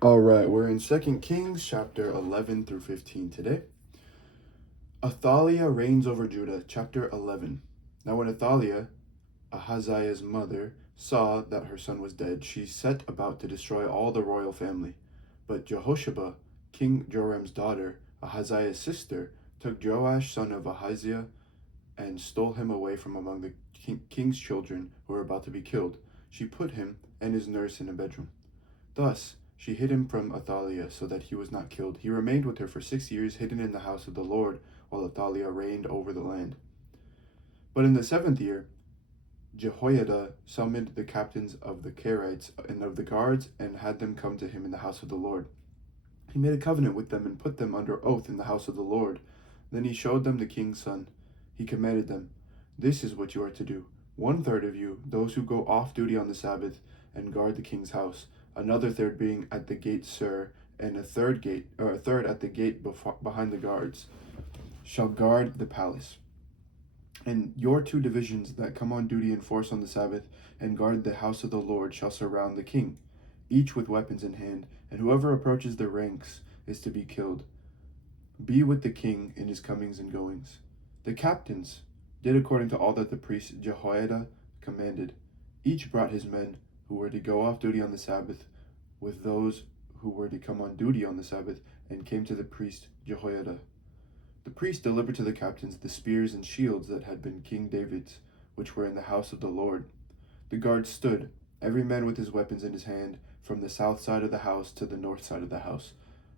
All right, we're in Second Kings chapter 11 through 15 today. Athaliah reigns over Judah, chapter 11. Now when Athaliah, Ahaziah's mother, saw that her son was dead, she set about to destroy all the royal family. But Jehosheba, King Joram's daughter, Ahaziah's sister, took Joash, son of Ahaziah, and stole him away from among the king's children who were about to be killed. She put him and his nurse in a bedroom. Thus she hid him from Athaliah so that he was not killed. He remained with her for 6 years, hidden in the house of the Lord, while Athaliah reigned over the land. But in the 7th year, Jehoiada summoned the captains of the Kerites and of the guards and had them come to him in the house of the Lord. He made a covenant with them and put them under oath in the house of the Lord. Then he showed them the king's son. He commanded them, "This is what you are to do. 1/3 of you, those who go off duty on the Sabbath and guard the king's house, another third being at the gate Sur, and a third at the gate behind the guards, shall guard the palace. And your 2 divisions that come on duty in force on the Sabbath and guard the house of the Lord shall surround the king, each with weapons in hand, and whoever approaches the ranks is to be killed. Be with the king in his comings and goings." The captains did according to all that the priest Jehoiada commanded. Each brought his men who were to go off duty on the Sabbath with those who were to come on duty on the Sabbath, and came to the priest Jehoiada. The priest delivered to the captains the spears and shields that had been King David's, which were in the house of the Lord. The guards stood, every man with his weapons in his hand, from the south side of the house to the north side of the house,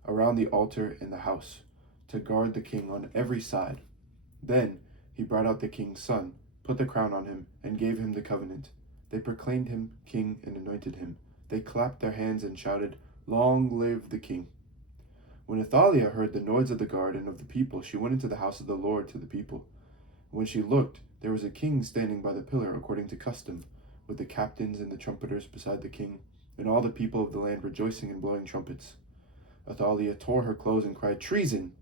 around the altar in the house, to guard the king on every side. Then he brought out the king's son, put the crown on him, and gave him the covenant. They proclaimed him king and anointed him. They clapped their hands and shouted, "Long live the king!" When Athaliah heard the noise of the guard and of the people, she went into the house of the Lord to the people. When she looked, there was a king standing by the pillar according to custom, with the captains and the trumpeters beside the king, and all the people of the land rejoicing and blowing trumpets. Athaliah tore her clothes and cried, "Treason!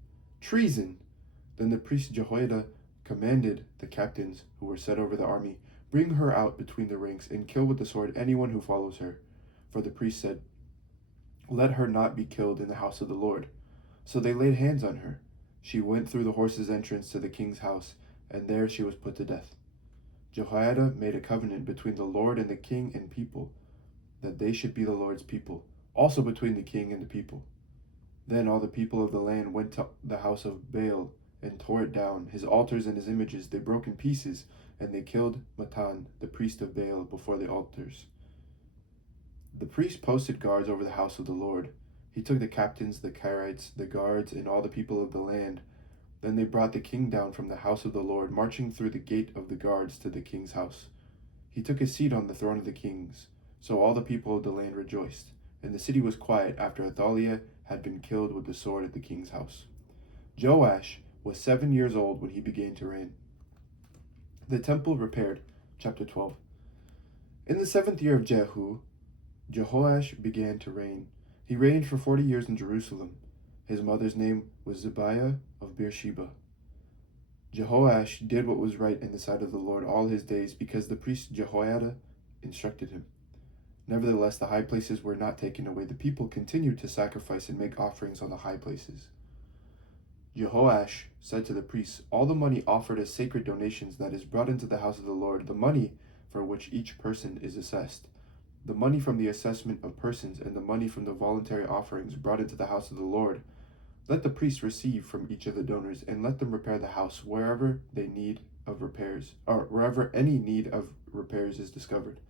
Treason!" Then the priest Jehoiada commanded the captains who were set over the army, "Bring her out between the ranks and kill with the sword anyone who follows her." For the priest said, "Let her not be killed in the house of the Lord." So they laid hands on her. She went through the horses' entrance to the king's house, and there she was put to death. Jehoiada made a covenant between the Lord and the king and people, that they should be the Lord's people, also between the king and the people. Then all the people of the land went to the house of Baal and tore it down. His altars and his images they broke in pieces, and they killed Matan, the priest of Baal, before the altars. The priest posted guards over the house of the Lord. He took the captains, the Kerites, the guards, and all the people of the land. Then they brought the king down from the house of the Lord, marching through the gate of the guards to the king's house. He took his seat on the throne of the kings. So all the people of the land rejoiced, and the city was quiet after Athaliah had been killed with the sword at the king's house. Joash was 7 years old when he began to reign. The temple repaired. Chapter 12. In the 7th year of Jehu, Jehoash began to reign. He reigned for 40 years in Jerusalem. His mother's name was Zibiah of Beersheba. Jehoash did what was right in the sight of the Lord all his days, because the priest Jehoiada instructed him. Nevertheless, the high places were not taken away. The people continued to sacrifice and make offerings on the high places. Jehoash said to the priests, "All the money offered as sacred donations that is brought into the house of the Lord, the money for which each person is assessed, the money from the assessment of persons, and the money from the voluntary offerings brought into the house of the Lord, let the priests receive from each of the donors, and let them repair the house wherever any need of repairs is discovered."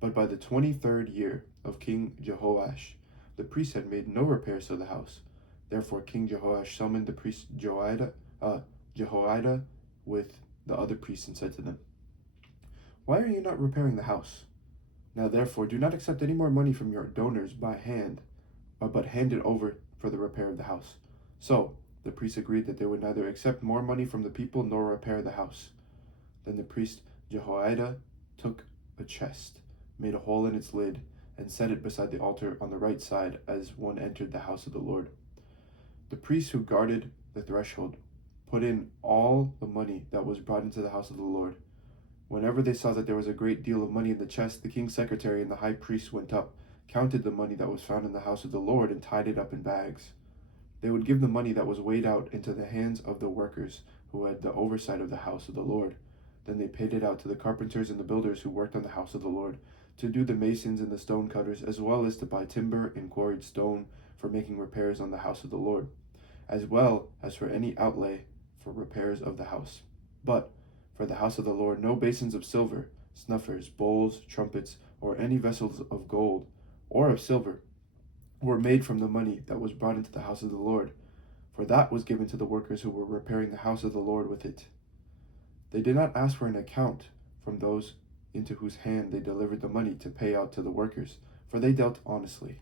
But by the 23rd year of King Jehoash, the priests had made no repairs to the house. Therefore King Jehoash summoned the priest Jehoiada with the other priests and said to them, "Why are you not repairing the house? Now therefore do not accept any more money from your donors by hand, but hand it over for the repair of the house." So the priests agreed that they would neither accept more money from the people nor repair the house. Then the priest Jehoiada took a chest, made a hole in its lid, and set it beside the altar on the right side as one entered the house of the Lord. The priests who guarded the threshold put in all the money that was brought into the house of the Lord. Whenever they saw that there was a great deal of money in the chest, the king's secretary and the high priest went up, counted the money that was found in the house of the Lord and tied it up in bags. They would give the money that was weighed out into the hands of the workers who had the oversight of the house of the Lord. Then they paid it out to the carpenters and the builders who worked on the house of the Lord, to do the masons and the stone cutters, as well as to buy timber and quarried stone for making repairs on the house of the Lord, as well as for any outlay for repairs of the house. But for the house of the Lord, no basins of silver, snuffers, bowls, trumpets, or any vessels of gold or of silver were made from the money that was brought into the house of the Lord, for that was given to the workers who were repairing the house of the Lord with it. They did not ask for an account from those into whose hand they delivered the money to pay out to the workers, for they dealt honestly.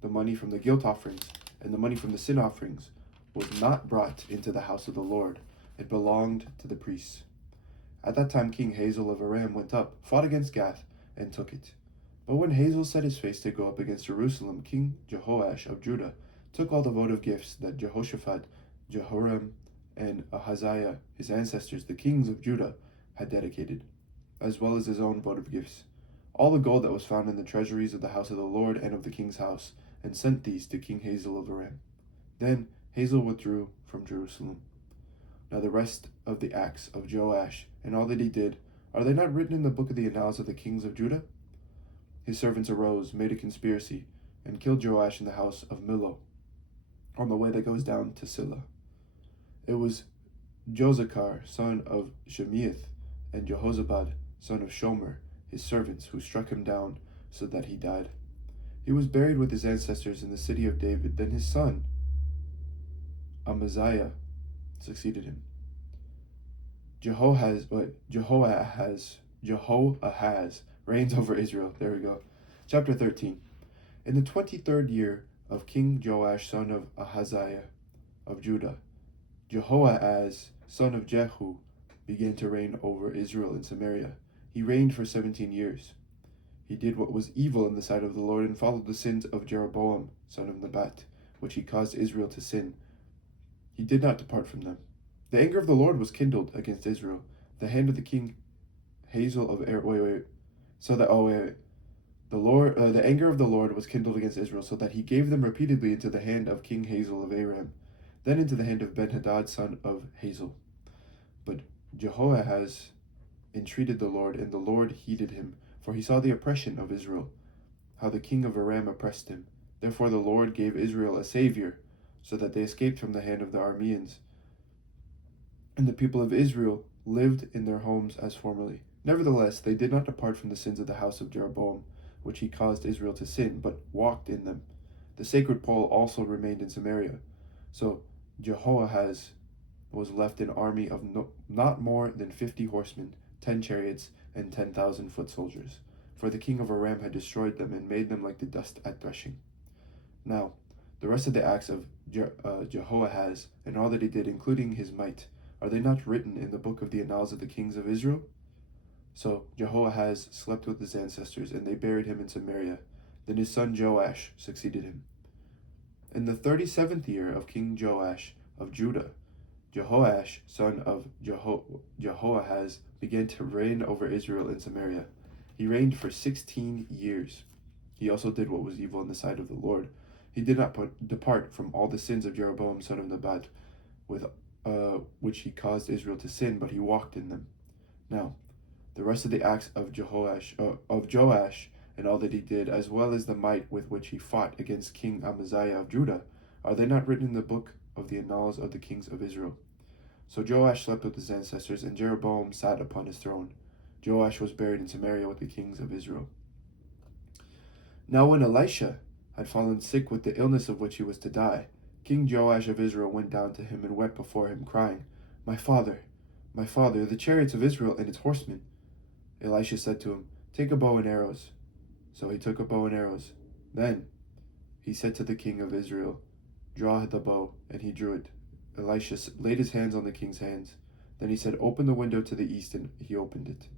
The money from the guilt offerings and the money from the sin offerings was not brought into the house of the Lord. It belonged to the priests. At that time King Hazael of Aram went up, fought against Gath, and took it. But when Hazael set his face to go up against Jerusalem, King Jehoash of Judah took all the votive gifts that Jehoshaphat, Jehoram, and Ahaziah, his ancestors, the kings of Judah, had dedicated, as well as his own votive gifts, all the gold that was found in the treasuries of the house of the Lord and of the king's house, and sent these to King Hazael of Aram. Then Hazael withdrew from Jerusalem. Now the rest of the acts of Joash and all that he did, are they not written in the book of the annals of the kings of Judah? His servants arose, made a conspiracy, and killed Joash in the house of Millo, on the way that goes down to Silla. It was Jozachar, son of Shemiath, and Jehozabad, son of Shomer, his servants, who struck him down so that he died. He was buried with his ancestors in the city of David. Then his son, Amaziah, succeeded him. Jehoahaz reigns over Israel. There we go. Chapter 13. In the 23rd year of King Joash, son of Ahaziah of Judah, Jehoahaz, son of Jehu, began to reign over Israel in Samaria. He reigned for 17 years. He did what was evil in the sight of the Lord and followed the sins of Jeroboam, son of Nebat, which he caused Israel to sin. He did not depart from them. The anger of the Lord was kindled against Israel. The hand of the king Hazael of the anger of the Lord was kindled against Israel, so that he gave them repeatedly into the hand of King Hazael of Aram, then into the hand of Ben-Hadad, son of Hazael. But Jehoahaz entreated the Lord, and the Lord heeded him, for he saw the oppression of Israel, how the king of Aram oppressed him. Therefore the Lord gave Israel a savior, so that they escaped from the hand of the Arameans. And the people of Israel lived in their homes as formerly. Nevertheless, they did not depart from the sins of the house of Jeroboam, which he caused Israel to sin, but walked in them. The sacred pole also remained in Samaria. So Jehoahaz was left an army of not more than 50 horsemen, 10 chariots, and 10,000 foot soldiers. For the king of Aram had destroyed them and made them like the dust at threshing. Now, the rest of the acts of Jehoahaz and all that he did, including his might, are they not written in the book of the annals of the kings of Israel? So Jehoahaz slept with his ancestors, and they buried him in Samaria. Then his son Joash succeeded him. In the 37th year of King Joash of Judah, Jehoash, son of Jehoahaz, began to reign over Israel in Samaria. He reigned for 16 years. He also did what was evil in the sight of the Lord. He did not depart from all the sins of Jeroboam, son of Nebat, which he caused Israel to sin, but he walked in them. Now, the rest of the acts of Joash, and all that he did, as well as the might with which he fought against King Amaziah of Judah, are they not written in the book of the annals of the kings of Israel? So Joash slept with his ancestors, and Jeroboam sat upon his throne. Joash was buried in Samaria with the kings of Israel. Now when Elisha had fallen sick with the illness of which he was to die, King Joash of Israel went down to him and wept before him, crying, my father, the chariots of Israel and its horsemen. Elisha said to him, take a bow and arrows. So he took a bow and arrows. Then he said to the king of Israel, draw the bow, and he drew it. Elisha laid his hands on the king's hands. Then he said, open the window to the east, and he opened it.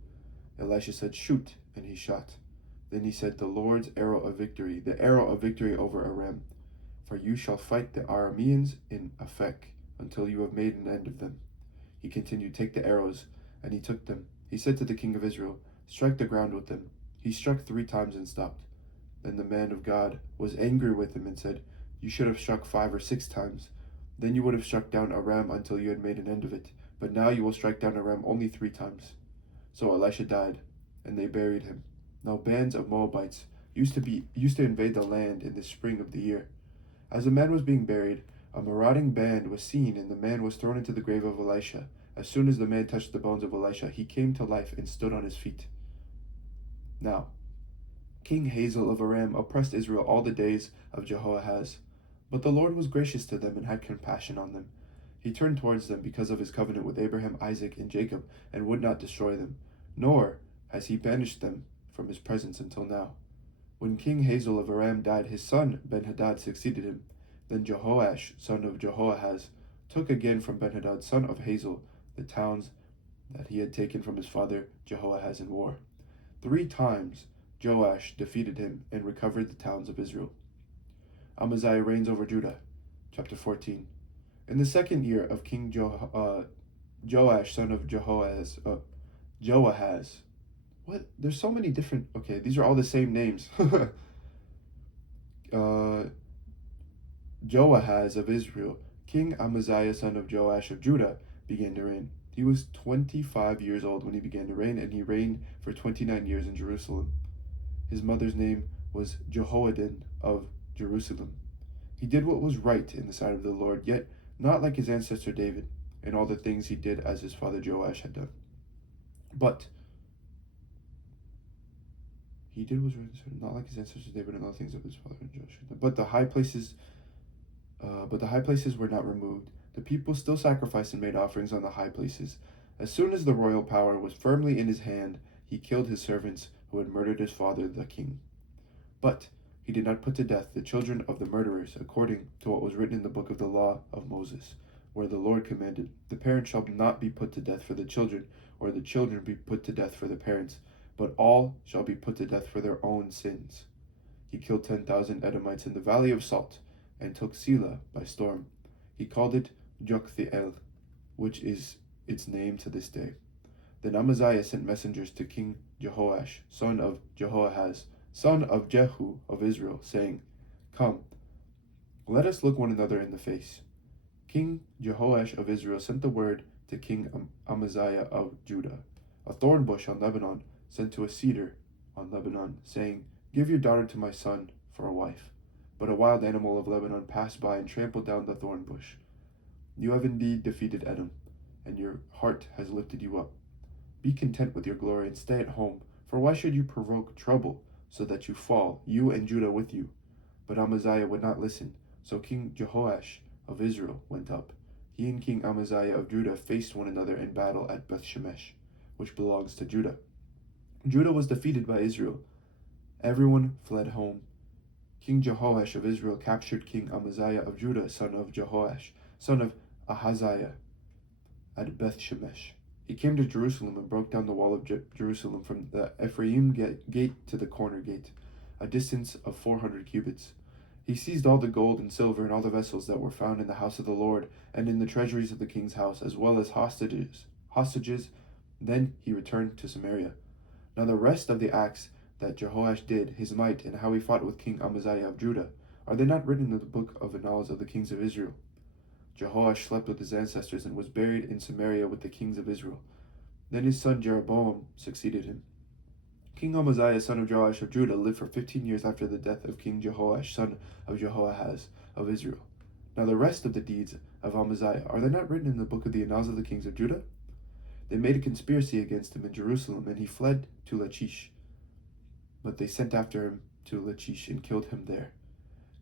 Elisha said, shoot, and he shot. Then he said, the Lord's arrow of victory, the arrow of victory over Aram. For you shall fight the Arameans in Aphek, until you have made an end of them. He continued, take the arrows, and he took them. He said to the king of Israel, strike the ground with them. He struck 3 times and stopped. Then the man of God was angry with him and said, "You should have struck 5 or 6 times. Then you would have struck down Aram until you had made an end of it. But now you will strike down Aram only 3 times." So Elisha died, and they buried him. Now bands of Moabites used to invade the land in the spring of the year. As the man was being buried, a marauding band was seen, and the man was thrown into the grave of Elisha. As soon as the man touched the bones of Elisha, he came to life and stood on his feet. Now, King Hazael of Aram oppressed Israel all the days of Jehoahaz. But the Lord was gracious to them and had compassion on them. He turned towards them because of his covenant with Abraham, Isaac, and Jacob, and would not destroy them, nor has he banished them from his presence until now. When King Hazael of Aram died, his son Ben-Hadad succeeded him. Then Jehoash, son of Jehoahaz, took again from Ben-Hadad, son of Hazael, the towns that he had taken from his father Jehoahaz in war. 3 times Joash defeated him and recovered the towns of Israel. Amaziah reigns over Judah. Chapter 14. In the 2nd year of King Joash, son of Joahaz. What? There's so many different... Okay, these are all the same names. Joahaz of Israel. King Amaziah, son of Joash of Judah, began to reign. He was 25 years old when he began to reign, and he reigned for 29 years in Jerusalem. His mother's name was Jehoaddan of Jerusalem. He did what was right in the sight of the Lord, yet not like his ancestor David, in all the things he did as his father Joash had done. But he did what was right, not like his ancestor David, and all the things of his father Joash had done. But the high places were not removed. The people still sacrificed and made offerings on the high places. As soon as the royal power was firmly in his hand, he killed his servants who had murdered his father the king. But he did not put to death the children of the murderers, according to what was written in the book of the law of Moses, where the Lord commanded, "The parent shall not be put to death for the children, or the children be put to death for the parents, but all shall be put to death for their own sins." He killed 10,000 Edomites in the valley of Salt, and took Selah by storm. He called it Joktheel, which is its name to this day. Then Amaziah sent messengers to King Jehoash, son of Jehoahaz, son of Jehu of Israel, saying, "Come, let us look one another in the face." King Jehoash of Israel sent the word to King Amaziah of Judah, "A thorn bush on Lebanon sent to a cedar on Lebanon, saying, 'Give your daughter to my son for a wife.' But a wild animal of Lebanon passed by and trampled down the thorn bush. You have indeed defeated Edom, and your heart has lifted you up. Be content with your glory and stay at home, for why should you provoke trouble so that you fall, you and Judah with you?" But Amaziah would not listen, so King Jehoash of Israel went up. He and King Amaziah of Judah faced one another in battle at Beth-Shemesh, which belongs to Judah. Judah was defeated by Israel. Everyone fled home. King Jehoash of Israel captured King Amaziah of Judah, son of Jehoash, son of Ahaziah, at Beth-Shemesh. He came to Jerusalem and broke down the wall of Jerusalem from the Ephraim gate to the corner gate, a distance of 400 cubits. He seized all the gold and silver and all the vessels that were found in the house of the Lord and in the treasuries of the king's house, as well as hostages. Then he returned to Samaria. Now the rest of the acts that Jehoash did, his might, and how he fought with King Amaziah of Judah, are they not written in the book of annals of the kings of Israel? Jehoash slept with his ancestors and was buried in Samaria with the kings of Israel. Then his son Jeroboam succeeded him. King Amaziah, son of Joash of Judah, lived for 15 years after the death of King Jehoash, son of Jehoahaz of Israel. Now the rest of the deeds of Amaziah, are they not written in the book of the annals of the kings of Judah? They made a conspiracy against him in Jerusalem, and he fled to Lachish. But they sent after him to Lachish and killed him there.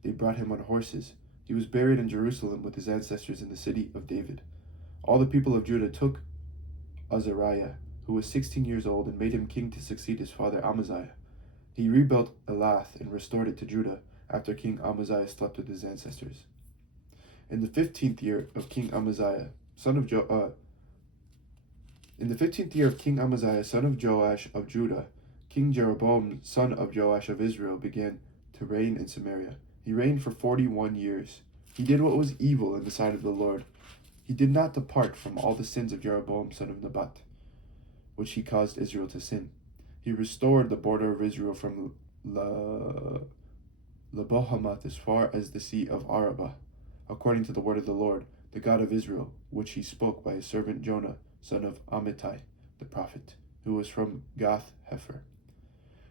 They brought him on horses. He was buried in Jerusalem with his ancestors in the city of David. All the people of Judah took Azariah, who was 16 years old, and made him king to succeed his father Amaziah. He rebuilt Elath and restored it to Judah after King Amaziah slept with his ancestors. In the 15th year of King Amaziah, son of Joash of Judah, King Jeroboam, son of Joash of Israel, began to reign in Samaria. He reigned for 41 years. He did what was evil in the sight of the Lord. He did not depart from all the sins of Jeroboam, son of Nebat, which he caused Israel to sin. He restored the border of Israel from Lebohamath as far as the sea of Arabah, according to the word of the Lord, the God of Israel, which he spoke by his servant Jonah, son of Amittai, the prophet, who was from Gath Hepher.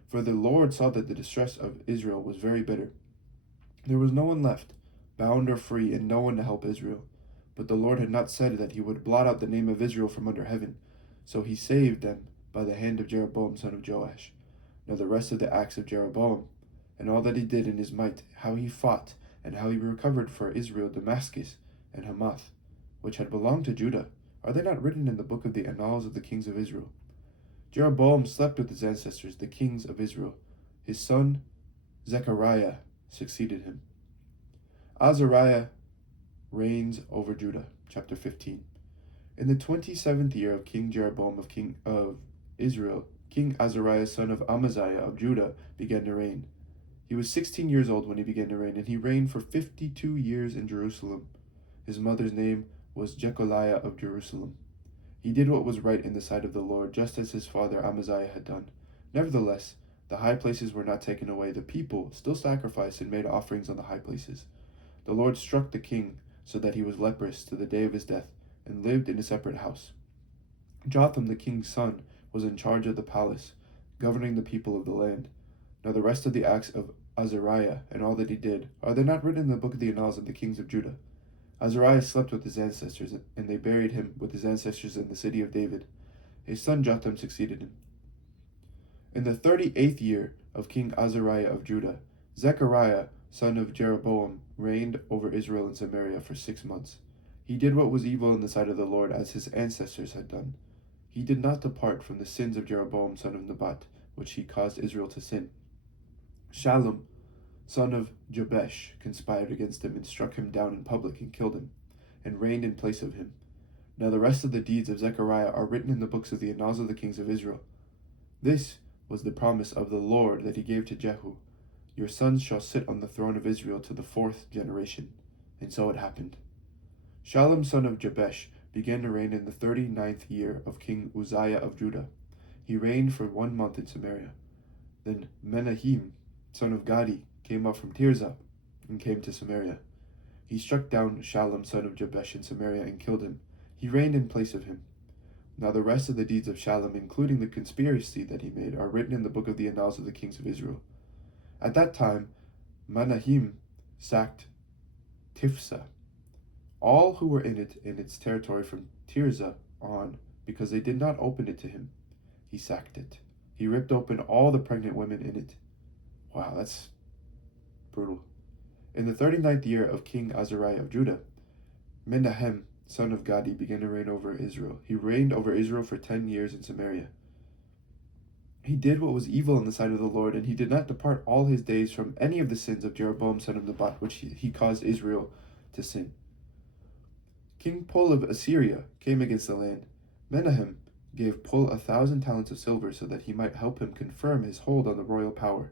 For the Lord saw that the distress of Israel was very bitter. There was no one left, bound or free, and no one to help Israel. But the Lord had not said that he would blot out the name of Israel from under heaven. So he saved them by the hand of Jeroboam son of Joash. Now the rest of the acts of Jeroboam, and all that he did in his might, how he fought, and how he recovered for Israel Damascus and Hamath, which had belonged to Judah, are they not written in the book of the annals of the kings of Israel? Jeroboam slept with his ancestors, the kings of Israel. His son Zechariah succeeded him. Azariah reigns over Judah. Chapter 15. In the 27th year of King Jeroboam of Israel, King Azariah son of Amaziah of Judah began to reign. He was 16 years old when he began to reign, and he reigned for 52 years in Jerusalem. His mother's name was Jecoliah of Jerusalem. He did what was right in the sight of the Lord, just as his father Amaziah had done. Nevertheless, the high places were not taken away. The people still sacrificed and made offerings on the high places. The Lord struck the king so that he was leprous to the day of his death, and lived in a separate house. Jotham the king's son was in charge of the palace, governing the people of the land. Now the rest of the acts of Azariah and all that he did, are they not written in the book of the annals of the kings of Judah? Azariah slept with his ancestors, and they buried him with his ancestors in the city of David. His son Jotham succeeded him. In the 38th year of King Azariah of Judah, Zechariah, son of Jeroboam, reigned over Israel and Samaria for 6 months. He did what was evil in the sight of the Lord, as his ancestors had done. He did not depart from the sins of Jeroboam, son of Nebat, which he caused Israel to sin. Shallum, son of Jabesh, conspired against him and struck him down in public and killed him, and reigned in place of him. Now the rest of the deeds of Zechariah are written in the books of the annals of the kings of Israel. This was the promise of the Lord that he gave to Jehu. Your sons shall sit on the throne of Israel to the 4th generation. And so it happened. Shallum son of Jabesh began to reign in the 39th year of King Uzziah of Judah. He reigned for 1 month in Samaria. Then Menahem son of Gadi came up from Tirzah and came to Samaria. He struck down Shallum son of Jabesh in Samaria and killed him. He reigned in place of him. Now the rest of the deeds of Shallum, including the conspiracy that he made, are written in the book of the annals of the kings of Israel. At that time, Menahem sacked Tifsah, all who were in its territory from Tirzah on, because they did not open it to him. He sacked it. He ripped open all the pregnant women in it. Wow, that's brutal. In the 39th year of King Azariah of Judah, Menahem, son of Gadi, began to reign over Israel. He reigned over Israel for 10 years in Samaria. He did what was evil in the sight of the Lord, and he did not depart all his days from any of the sins of Jeroboam son of Nebat, which he caused Israel to sin. King Pul of Assyria came against the land. Menahem gave Pul 1,000 talents of silver so that he might help him confirm his hold on the royal power.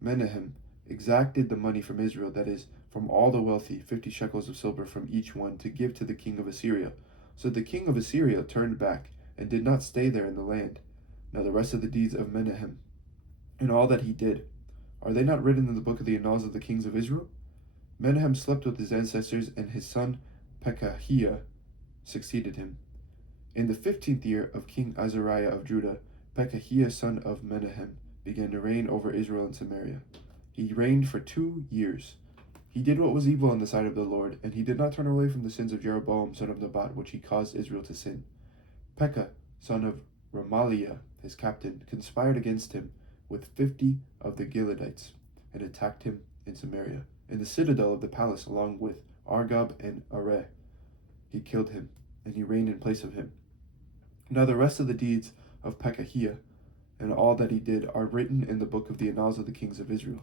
Menahem exacted the money from Israel, that is, from all the wealthy, 50 shekels of silver from each one, to give to the king of Assyria. So the king of Assyria turned back and did not stay there in the land. Now the rest of the deeds of Menahem and all that he did, are they not written in the book of the annals of the kings of Israel? Menahem slept with his ancestors, and his son Pekahiah succeeded him. In the 15th year of King Azariah of Judah, Pekahiah son of Menahem began to reign over Israel and Samaria. He reigned for 2 years. He did what was evil in the sight of the Lord, and he did not turn away from the sins of Jeroboam son of Nebat, which he caused Israel to sin. Pekah son of Remaliah, his captain, conspired against him with 50 of the Gileadites, and attacked him in Samaria, in the citadel of the palace, along with Argob and Areh. He killed him, and he reigned in place of him. Now the rest of the deeds of Pekahiah and all that he did are written in the book of the annals of the kings of Israel.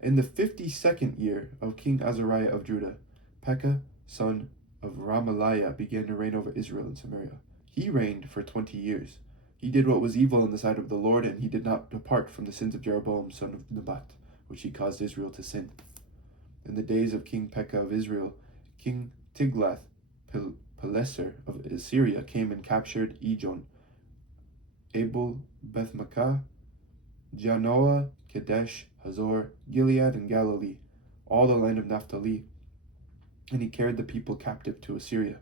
In the 52nd year of King Azariah of Judah, Pekah, son of Ramaliah, began to reign over Israel and Samaria. He reigned for 20 years. He did what was evil in the sight of the Lord, and he did not depart from the sins of Jeroboam son of Nebat, which he caused Israel to sin. In the days of King Pekah of Israel, King Tiglath-Pileser of Assyria came and captured Ijon, Abel, Bethmaachah, Janoah, Kadesh, Hazor, Gilead, and Galilee, all the land of Naphtali. And he carried the people captive to Assyria.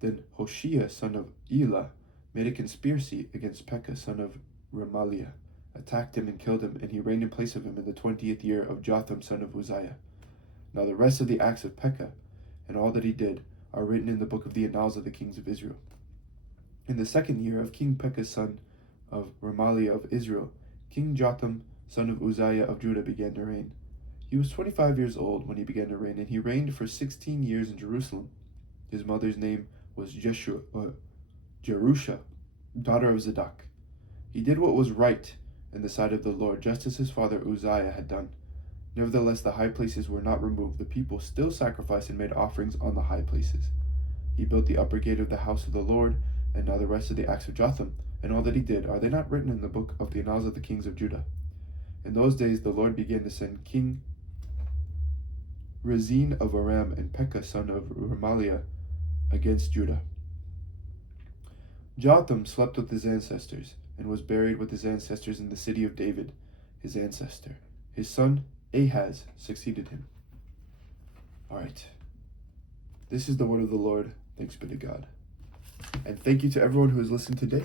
Then Hoshea, son of Elah, made a conspiracy against Pekah, son of Remaliah, attacked him and killed him, and he reigned in place of him in the 20th year of Jotham, son of Uzziah. Now the rest of the acts of Pekah, and all that he did, are written in the book of the annals of the kings of Israel. In the 2nd year of King Pekah, son of Remaliah of Israel, King Jotham, son of Uzziah of Judah, began to reign. He was 25 years old when he began to reign, and he reigned for 16 years in Jerusalem. His mother's name was Jerusha, daughter of Zadok. He did what was right in the sight of the Lord, just as his father Uzziah had done. Nevertheless, the high places were not removed. The people still sacrificed and made offerings on the high places. He built the upper gate of the house of the Lord, and now the rest of the acts of Jotham, and all that he did, are they not written in the book of the annals of the kings of Judah? In those days the Lord began to send King Rezin of Aram and Pekah, son of Remaliah, against Judah. Jotham slept with his ancestors, and was buried with his ancestors in the city of David, his ancestor. His son Ahaz succeeded him. Alright. This is the word of the Lord. Thanks be to God. And thank you to everyone who has listened today.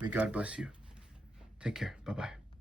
May God bless you. Take care. Bye-bye.